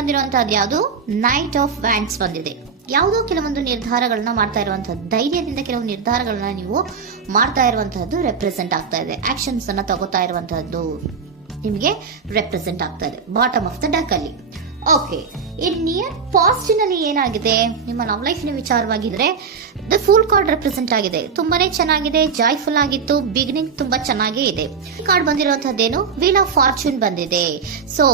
ಬಂದಿರುವಂತಹದ್ದು ಯಾವುದು? Knight of wands ಬಂದಿದೆ. ಯಾವುದೋ ಕೆಲವೊಂದು ನಿರ್ಧಾರಗಳನ್ನ ಮಾಡ್ತಾ ಇರುವಂತಹದ್ದು, ಧೈರ್ಯದಿಂದ ಕೆಲವು ನಿರ್ಧಾರಗಳನ್ನ ನೀವು ಮಾಡ್ತಾ ಇರುವಂತಹದ್ದು ರೆಪ್ರೆಸೆಂಟ್ ಆಗ್ತಾ ಇದೆ. ಆಕ್ಷನ್ಸ್ ಅನ್ನ ತಗೋತಾ ಇರುವಂತಹದ್ದು ನಿಮಗೆ ರೆಪ್ರೆಸೆಂಟ್ ಆಗ್ತಾ ಇದೆ ಬಾಟಮ್ ಆಫ್ ದ ಡಕ್ ಅಲ್ಲಿ. ಓಕೆ, ಇನ್ ನಿಯರ್ ಪಾಸ್ಟ್ ನಲ್ಲಿ ಏನಾಗಿದೆ? ನಿಮ್ಮ ಲವ್ ಲೈಫ್ ನ ವಿಚಾರವಾಗಿದ್ರೆ ದ ಫೂಲ್ ಕಾರ್ಡ್ ರೆಪ್ರೆಸೆಂಟ್ ಆಗಿದೆ. ತುಂಬಾನೇ ಚೆನ್ನಾಗಿದೆ, ಜಾಯ್ಫುಲ್ ಆಗಿತ್ತು, ಬಿಗಿನಿಂಗ್ ತುಂಬಾ ಚೆನ್ನಾಗೇ ಇದೆ. ಕಾರ್ಡ್ ಬಂದಿರುವಂತಹದ್ದೇನು? ವೀಲ್ ಆಫ್ ಫಾರ್ಚೂನ್ ಬಂದಿದೆ. ಸೊ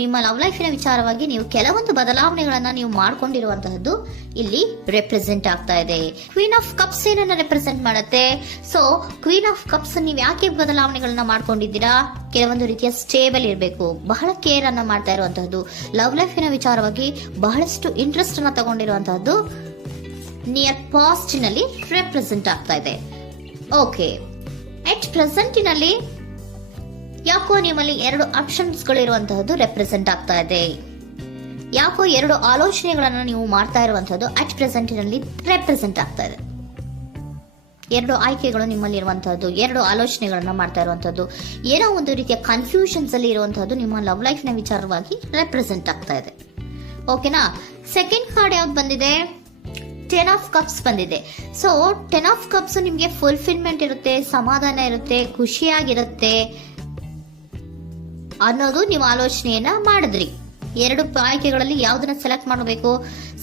ನಿಮ್ಮ ಲವ್ ಲೈಫ್ ನ ವಿಚಾರವಾಗಿ ನೀವು ಕೆಲವೊಂದು ಬದಲಾವಣೆಗಳನ್ನ ನೀವು ಮಾಡ್ಕೊಂಡಿರುವಂತಹದ್ದು ಇಲ್ಲಿ ರೆಪ್ರೆಸೆಂಟ್ ಆಗ್ತಾ ಇದೆ. ಕ್ವೀನ್ ಆಫ್ ಕಪ್ಸ್ ಏನನ್ನ ರೆಪ್ರೆಸೆಂಟ್ ಮಾಡುತ್ತೆ? ಸೊ ಕ್ವೀನ್ ಆಫ್ ಕಪ್ಸ್ ನೀವು ಯಾಕೆ ಬದಲಾವಣೆಗಳನ್ನ ಮಾಡ್ಕೊಂಡಿದ್ದೀರಾ? ಕೆಲವೊಂದು ರೀತಿಯ ಸ್ಟೇಬಲ್ ಇರಬೇಕು, ಬಹಳ ಕೇರ್ ಅನ್ನ ಮಾಡ್ತಾ ಇರುವಂತಹದ್ದು, ಲವ್ ಲೈಫ್ ನ ವಿಚಾರವಾಗಿ ಬಹಳಷ್ಟು ಇಂಟ್ರೆಸ್ಟ್ ಅನ್ನ ತಗೊಂಡಿರುವಂತಹದ್ದು ನಿಯರ್ ಪಾಸ್ಟ್ ನಲ್ಲಿ ರೆಪ್ರೆಸೆಂಟ್ ಆಗ್ತಾ ಇದೆ. ಓಕೆ, ಎಟ್ ಪ್ರೆಸೆಂಟ್ ನಲ್ಲಿ ಯಾಕೋ ನಿಮ್ಮಲ್ಲಿ 2 ಆಪ್ಷನ್ಸ್ ಗಳಿರುವಂತಹದ್ದು ರೆಪ್ರೆಸೆಂಟ್ ಆಗ್ತಾ ಇದೆ. ಯಾಕೋ 2 ಆಲೋಚನೆಗಳನ್ನ ನೀವು ಮಾಡ್ತಾ ಇರುವಂತಹದ್ದು ಅಟ್ ಪ್ರೆಸೆಂಟ್ ನಲ್ಲಿ ರೆಪ್ರೆಸೆಂಟ್ ಆಗ್ತಾ ಇದೆ. 2 ಆಯ್ಕೆಗಳು ನಿಮ್ಮಲ್ಲಿ ಇರುವಂತಹದ್ದು, 2 ಆಲೋಚನೆಗಳನ್ನ ಮಾಡ್ತಾ ಇರುವಂತಹದ್ದು, ಏನೋ ಒಂದು ರೀತಿಯ ಕನ್ಫ್ಯೂಷನ್ಸ್ ಅಲ್ಲಿ ಇರುವಂತಹದ್ದು ನಿಮ್ಮ ಲವ್ ಲೈಫ್ ನ ವಿಚಾರವಾಗಿ ರೆಪ್ರೆಸೆಂಟ್ ಆಗ್ತಾ ಇದೆ. ಓಕೆನಾ? ಸೆಕೆಂಡ್ ಕಾರ್ಡ್ ಯಾವ್ದು ಬಂದಿದೆ? 10 ಆಫ್ ಕಪ್ಸ್ ಬಂದಿದೆ. ಸೊ 10 ಆಫ್ ಕಪ್ಸ್ ನಿಮ್ಗೆ ಫುಲ್ಫಿಲ್ಮೆಂಟ್ ಇರುತ್ತೆ, ಸಮಾಧಾನ ಇರುತ್ತೆ, ಖುಷಿಯಾಗಿರುತ್ತೆ ಅನ್ನೋದು ನೀವು ಆಲೋಚನೆಯನ್ನ ಮಾಡಿದ್ರಿ. 2 ಆಯ್ಕೆಗಳಲ್ಲಿ ಯಾವ್ದನ್ನ ಸೆಲೆಕ್ಟ್ ಮಾಡಬೇಕು?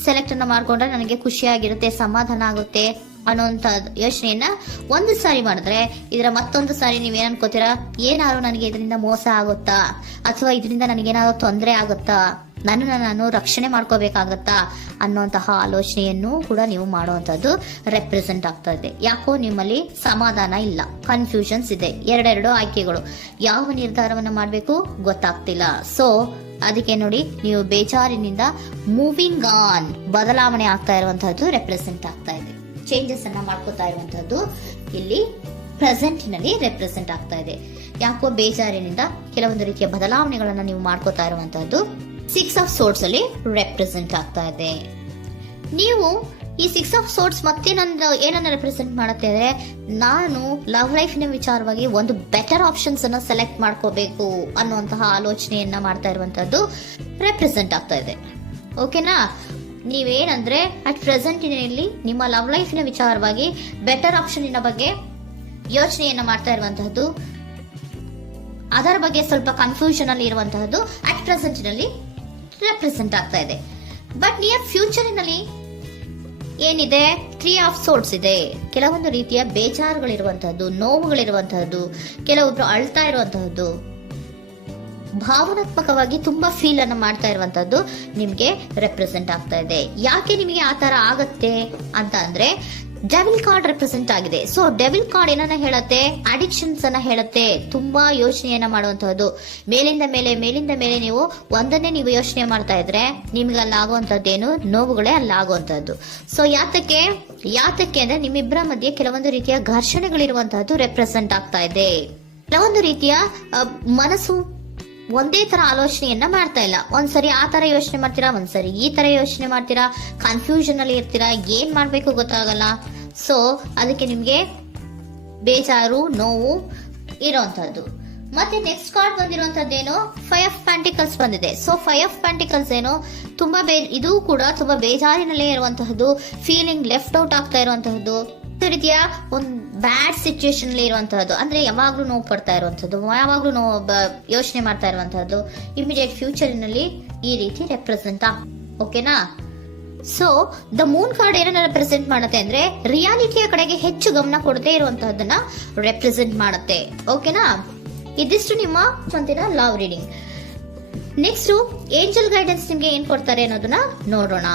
ಸೆಲೆಕ್ಟ್ ಅನ್ನ ಮಾಡ್ಕೊಂಡ್ರೆ ನನಗೆ ಖುಷಿಯಾಗಿರುತ್ತೆ, ಸಮಾಧಾನ ಆಗುತ್ತೆ ಅನ್ನೋಂತ ಯೋಚನೆಯನ್ನ ಒಂದು ಸಾರಿ ಮಾಡಿದ್ರೆ, ಇದರ ಮತ್ತೊಂದು ಸಾರಿ ನೀವೇನ್ ಅನ್ಕೋತೀರಾ? ಏನಾದ್ರು ನನಗೆ ಇದರಿಂದ ಮೋಸ ಆಗುತ್ತಾ, ಅಥವಾ ಇದರಿಂದ ನನಗೇನಾದ್ರು ತೊಂದರೆ ಆಗುತ್ತಾ, ನನ್ನನ್ನು ನಾನು ರಕ್ಷಣೆ ಮಾಡ್ಕೋಬೇಕಾಗತ್ತಾ ಅನ್ನೋಂತಹ ಆಲೋಚನೆಯನ್ನು ಕೂಡ ನೀವು ಮಾಡುವಂತದ್ದು ರೆಪ್ರೆಸೆಂಟ್ ಆಗ್ತಾ ಇದೆ. ಯಾಕೋ ನಿಮ್ಮಲ್ಲಿ ಸಮಾಧಾನ ಇಲ್ಲ, ಕನ್ಫ್ಯೂಷನ್ಸ್ ಇದೆ, 2 ಆಯ್ಕೆಗಳು, ಯಾವ ನಿರ್ಧಾರವನ್ನ ಮಾಡಬೇಕು ಗೊತ್ತಾಗ್ತಿಲ್ಲ. ಸೊ ಅದಕ್ಕೆ ನೋಡಿ, ನೀವು ಬೇಜಾರಿನಿಂದ ಮೂವಿಂಗ್ ಆನ್, ಬದಲಾವಣೆ ಆಗ್ತಾ ಇರುವಂತಹದ್ದು ರೆಪ್ರೆಸೆಂಟ್ ಆಗ್ತಾ ಇದೆ. ಚೇಂಜಸ್ ಅನ್ನ ಮಾಡ್ಕೋತಾ ಇರುವಂತಹದ್ದು ಇಲ್ಲಿ ಪ್ರೆಸೆಂಟ್ ನಲ್ಲಿ ರೆಪ್ರೆಸೆಂಟ್ ಆಗ್ತಾ ಇದೆ. ಯಾಕೋ ಬೇಜಾರಿನಿಂದ ಕೆಲವೊಂದು ರೀತಿಯ ಬದಲಾವಣೆಗಳನ್ನ ನೀವು ಮಾಡ್ಕೋತಾ ಇರುವಂತಹದ್ದು 6 ಆಫ್ ಸೋರ್ಟ್ಸ್ ಅಲ್ಲಿ ರೆಪ್ರೆಸೆಂಟ್ ಆಗ್ತಾ ಇದೆ. ನೀವು ಈ 6 ಆಫ್ ಸೋರ್ಟ್ಸ್ ಏನನ್ನ ರೆಪ್ರೆಸೆಂಟ್ ಮಾಡುತ್ತೆ ಅಂದ್ರೆ, ನಾನು ಲವ್ ಲೈಫ್ ನ ವಿಚಾರವಾಗಿ ಒಂದು ಬೆಟರ್ ಆಪ್ಷನ್ಸ್ ಅನ್ನ ಸೆಲೆಕ್ಟ್ ಮಾಡ್ಕೋಬೇಕು ಅನ್ನುವಂತಹ ಆಲೋಚನೆಯನ್ನ ಮಾಡ್ತಾ ಇರುವಂತಹದ್ದು ರೆಪ್ರೆಸೆಂಟ್ ಆಗ್ತಾ ಇದೆ. ಓಕೆನಾ? ನೀವೇನಂದ್ರೆ ಅಟ್ ಪ್ರೆಸೆಂಟ್ ನಲ್ಲಿ ನಿಮ್ಮ ಲವ್ ಲೈಫ್ ನ ವಿಚಾರವಾಗಿ ಬೆಟರ್ ಆಪ್ಷನ್ ಬಗ್ಗೆ ಯೋಚನೆಯನ್ನ ಮಾಡ್ತಾ ಇರುವಂತಹದ್ದು, ಅದರ ಬಗ್ಗೆ ಸ್ವಲ್ಪ ಕನ್ಫ್ಯೂಷನ್ ಅಲ್ಲಿ ಇರುವಂತಹದ್ದು ಅಟ್ ಪ್ರೆಸೆಂಟ್ ನಲ್ಲಿ ರೆಪ್ರೆಸೆಂಟ್ ಆಗ್ತಾ ಇದೆ. ಬಟ್ ನಿಯರ್ ಫ್ಯೂಚರ್ ನಲ್ಲಿ ಏನಿದೆ? 3 ಆಫ್ ಸೋರ್ಟ್ಸ್ ಇದೆ. ಕೆಲವೊಂದು ರೀತಿಯ ಬೇಜಾರುಗಳಿರುವಂತಹದ್ದು, ನೋವುಗಳಿರುವಂತಹದ್ದು, ಕೆಲವೊಬ್ರು ಅಳ್ತಾ ಇರುವಂತಹದ್ದು, ಭಾವನಾತ್ಮಕವಾಗಿ ತುಂಬಾ ಫೀಲ್ ಅನ್ನ ಮಾಡ್ತಾ ಇರುವಂತಹದ್ದು ನಿಮ್ಗೆ ರೆಪ್ರೆಸೆಂಟ್ ಆಗ್ತಾ ಇದೆ. ಯಾಕೆ ನಿಮಗೆ ಆ ತರ ಆಗತ್ತೆ ಅಂತ ಅಂದ್ರೆ, ಡೆವಿಲ್ ಕಾರ್ಡ್ ರೆಪ್ರೆಸೆಂಟ್ ಆಗಿದೆ. ಸೊ ಡೆವಿಲ್ ಕಾರ್ಡ್ ಏನನ್ನ ಹೇಳತ್ತೆ? ಅಡಿಕ್ಷನ್ಸ್ ಅನ್ನ ಹೇಳತ್ತೆ. ತುಂಬಾ ಯೋಚನೆಯನ್ನ ಮಾಡುವಂತಹದ್ದು, ಮೇಲಿಂದ ಮೇಲೆ ನೀವು ಒಂದನ್ನೇ ನೀವು ಯೋಚನೆ ಮಾಡ್ತಾ ಇದ್ರೆ ನಿಮ್ಗೆ ಅಲ್ಲಾಗುವಂತದ್ದೇನು? ನೋವುಗಳೇ ಅಲ್ಲಾಗುವಂತಹದ್ದು. ಸೊ ಯಾತಕ್ಕೆ ಅಂದ್ರೆ ನಿಮ್ಮಿಬ್ಬರ ಮಧ್ಯೆ ಕೆಲವೊಂದು ರೀತಿಯ ಘರ್ಷಣೆಗಳಿರುವಂತಹದ್ದು ರೆಪ್ರೆಸೆಂಟ್ ಆಗ್ತಾ ಇದೆ. ಕೆಲವೊಂದು ರೀತಿಯ ಮನಸ್ಸು ಒಂದೇ ತರ ಆಲೋಚನೆಯನ್ನ ಮಾಡ್ತಾ ಇಲ್ಲ. ಒಂದ್ಸರಿ ಆ ತರ ಯೋಚನೆ ಮಾಡ್ತೀರಾ, ಒಂದ್ಸರಿ ಈ ತರ ಯೋಚನೆ ಮಾಡ್ತೀರಾ, ಕನ್ಫ್ಯೂಷನ್ ಅಲ್ಲಿ ಇರ್ತೀರಾ, ಏನ್ ಮಾಡ್ಬೇಕು ಗೊತ್ತಾಗಲ್ಲ. ಸೊ ಅದಕ್ಕೆ ನಿಮ್ಗೆ ಬೇಜಾರು, ನೋವು ಇರೋಂಥದ್ದು. ಮತ್ತೆ ನೆಕ್ಸ್ಟ್ ಕಾರ್ಡ್ ಬಂದಿರುವಂತದ್ದೇನು? 5 ಆಫ್ ಪ್ಯಾಂಟಿಕಲ್ಸ್ ಬಂದಿದೆ. ಸೊ 5 ಆಫ್ ಪ್ಯಾಂಟಿಕಲ್ಸ್ ಏನು? ತುಂಬಾ ಇದು ಕೂಡ ತುಂಬಾ ಬೇಜಾರಿನಲ್ಲೇ ಇರುವಂತಹದ್ದು, ಫೀಲಿಂಗ್ ಲೆಫ್ಟ್ ಔಟ್ ಆಗ್ತಾ ಇರುವಂತಹದ್ದು, ರೀತಿಯ ಒಂದು ಬ್ಯಾಡ್ ಸಿಚುಯೇಷನ್ ಅಲ್ಲಿ ಇರುವಂತಹದ್ದು, ಅಂದ್ರೆ ಯಾವಾಗ್ಲೂ ನೋವು ಪಡ್ತಾ ಇರುವಂತಹದ್ದು, ಯಾವಾಗ್ಲೂ ಯೋಚನೆ ಮಾಡ್ತಾ ಇರುವಂತಹದ್ದು, ಇಮಿಡಿಯೇಟ್ ಫ್ಯೂಚರ್ ನಲ್ಲಿ ಈ ರೀತಿ ರೆಪ್ರೆಸೆಂಟ್ ಓಕೆನಾ? ಸೊ ದ ಮೂನ್ ಕಾರ್ಡ್ ಏನನ್ನ ರೆಪ್ರೆಸೆಂಟ್ ಮಾಡುತ್ತೆ ಅಂದ್ರೆ, ರಿಯಾಲಿಟಿಯ ಕಡೆಗೆ ಹೆಚ್ಚು ಗಮನ ಕೊಡದೇ ಇರುವಂತಹದನ್ನ ರೆಪ್ರೆಸೆಂಟ್ ಮಾಡುತ್ತೆ. ಓಕೆನಾ? ಇದಿಷ್ಟು ನಿಮ್ಮ ಸ್ವಂತಿನ love reading. Next angel guidance ನಿಮ್ಗೆ ಏನ್ ಕೊಡ್ತಾರೆ ಅನ್ನೋದನ್ನ ನೋಡೋಣ.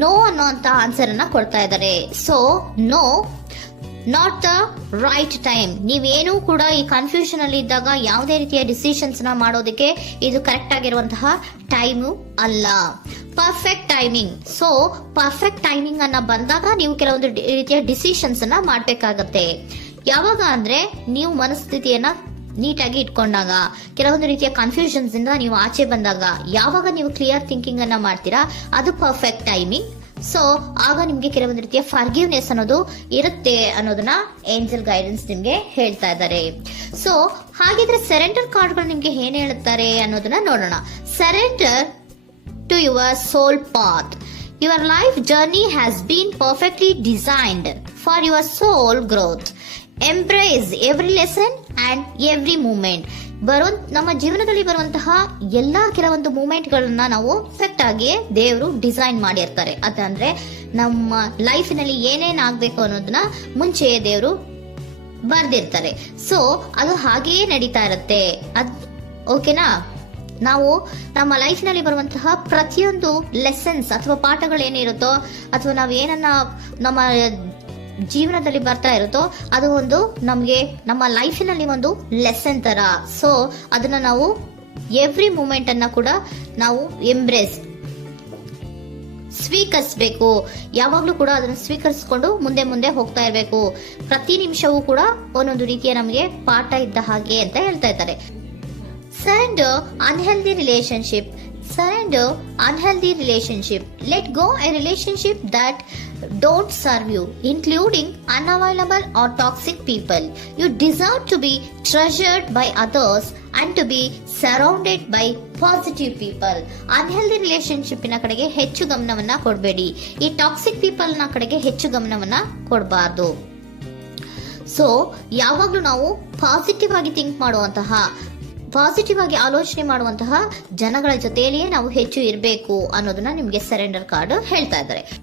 ನೋ ಅನ್ನೋಂತ ಆನ್ಸರ್ ಅನ್ನ ಕೊಡ್ತಾ ಇದ್ದಾರೆ. So no, not the right time. ನೀವೇನು ಕೂಡ ಈ ಕನ್ಫ್ಯೂಷನ್ ಅಲ್ಲಿ ಇದ್ದಾಗ ಯಾವುದೇ ರೀತಿಯ ಡಿಸಿಷನ್ಸ್ ನ ಮಾಡೋದಕ್ಕೆ ಇದು ಕರೆಕ್ಟ್ ಆಗಿರುವಂತಹ ಟೈಮು ಅಲ್ಲ. Perfect timing. So perfect timing ಅನ್ನ ಬಂದಾಗ ನೀವು ಕೆಲವೊಂದು ರೀತಿಯ ಡಿಸಿಷನ್ಸ್ ಅನ್ನ ಮಾಡ್ಬೇಕಾಗತ್ತೆ. ಯಾವಾಗ ಅಂದ್ರೆ ನೀವು ಮನಸ್ಥಿತಿಯನ್ನ ನೀಟಾಗಿ ಇಟ್ಕೊಂಡಾಗ, ಕೆಲವೊಂದು ರೀತಿಯ ಕನ್ಫ್ಯೂಷನ್ಸ್ ಇಂದ ನೀವು ಆಚೆ ಬಂದಾಗ, ಯಾವಾಗ ನೀವು ಕ್ಲಿಯರ್ ಥಿಂಕಿಂಗ್ ಅನ್ನ ಮಾಡ್ತೀರಾ ಅದು ಪರ್ಫೆಕ್ಟ್ ಟೈಮಿಂಗ್. ಸೊ ಆಗ ನಿಮ್ಗೆ ಕೆಲವೊಂದು ರೀತಿಯ ಫರ್ಗಿವ್ನೆಸ್ ಅನ್ನೋದು ಇರುತ್ತೆ ಅನ್ನೋದನ್ನ ಏಂಜಲ್ ಗೈಡೆನ್ಸ್ ನಿಮ್ಗೆ ಹೇಳ್ತಾ ಇದ್ದಾರೆ. ಸೊ ಹಾಗಿದ್ರೆ ಸರೆಂಡರ್ ಕಾರ್ಡ್ಗಳು ನಿಮ್ಗೆ ಏನ್ ಹೇಳುತ್ತಾರೆ ಅನ್ನೋದನ್ನ ನೋಡೋಣ. Surrender to your soul path. Your life journey has been perfectly designed for your soul growth. Embrace every lesson and every moment. ನಮ್ಮ ಜೀವನದಲ್ಲಿ ಬರುವಂತಹ ಎಲ್ಲಾ ಕೆಲವೊಂದು ಮೂಮೆಂಟ್ಗಳನ್ನ ನಾವು ಪರ್ಫೆಕ್ಟ್ ಆಗಿ ದೇವರು ಡಿಸೈನ್ ಮಾಡಿರ್ತಾರೆ. ಅದಂದ್ರೆ ನಮ್ಮ ಲೈಫಿನಲ್ಲಿ ಏನೇನ್ ಆಗ್ಬೇಕು ಅನ್ನೋದನ್ನ ಮುಂಚೆಯೇ ದೇವರು ಬರ್ದಿರ್ತಾರೆ. ಸೊ ಅದು ಹಾಗೆಯೇ ನಡೀತಾ ಇರುತ್ತೆ. ಓಕೆನಾ? ನಾವು ನಮ್ಮ ಲೈಫ್ನಲ್ಲಿ ಬರುವಂತಹ ಪ್ರತಿಯೊಂದು ಲೆಸನ್ಸ್ ಅಥವಾ ಪಾಠಗಳೇನಿರುತ್ತೋ ಅಥವಾ ನಾವು ಏನನ್ನ ನಮ್ಮ ಜೀವನದಲ್ಲಿ ಬರ್ತಾ ಇರುತ್ತೋ ಅದು ಒಂದು ನಮಗೆ ನಮ್ಮ ಲೈಫಿನಲ್ಲಿ ಒಂದು ಲೆಸನ್ ತರ. ಸೊ ಅದನ್ನ ನಾವು ಎವ್ರಿ ಮೂಮೆಂಟ್ ಅನ್ನ ಕೂಡ ನಾವು ಎಂಬ್ರೇಸ್ ಸ್ವೀಕರಿಸಬೇಕು. ಯಾವಾಗ್ಲೂ ಕೂಡ ಅದನ್ನು ಸ್ವೀಕರಿಸಿಕೊಂಡು ಮುಂದೆ ಮುಂದೆ ಹೋಗ್ತಾ ಇರಬೇಕು. ಪ್ರತಿ ನಿಮಿಷವೂ ಕೂಡ ಒಂದೊಂದು ರೀತಿಯ ನಮಗೆ ಪಾಠ ಇದ್ದ ಹಾಗೆ ಅಂತ ಹೇಳ್ತಾ ಇದ್ದಾರೆ. Surrender unhealthy relationship. Surrender unhealthy relationship. Let go a relationship that don't serve you, including unavailable or toxic people. You deserve to be treasured by others and to be surrounded by positive people. Unhealthy relationship ನ ಕಡೆಗೆ ಹೆಚ್ಚು ಗಮನವನ್ನ ಕೊಡಬೇಡಿ. ಈ toxic people ನ ಕಡೆಗೆ ಹೆಚ್ಚು ಗಮನವನ್ನ ಕೊಡಬಾರ್ದು. So ಯಾವಾಗ್ಲೂ ನಾವು ಪಾಸಿಟಿವ್ ಆಗಿ ಥಿಂಕ್ ಮಾಡುವಂತಹ, ಪಾಸಿಟಿವ್ ಆಗಿ ಆಲೋಚನೆ ಮಾಡುವಂತಹ ಜನಗಳ ಜೊತೆಯಲ್ಲಿಯೇ ನಾವು ಹೆಚ್ಚು ಇರಬೇಕು ಅನ್ನೋದನ್ನ ನಿಮ್ಗೆ ಸರೆಂಡರ್ ಕಾರ್ಡ್ ಹೇಳ್ತಾ ಇದ್ದಾರೆ.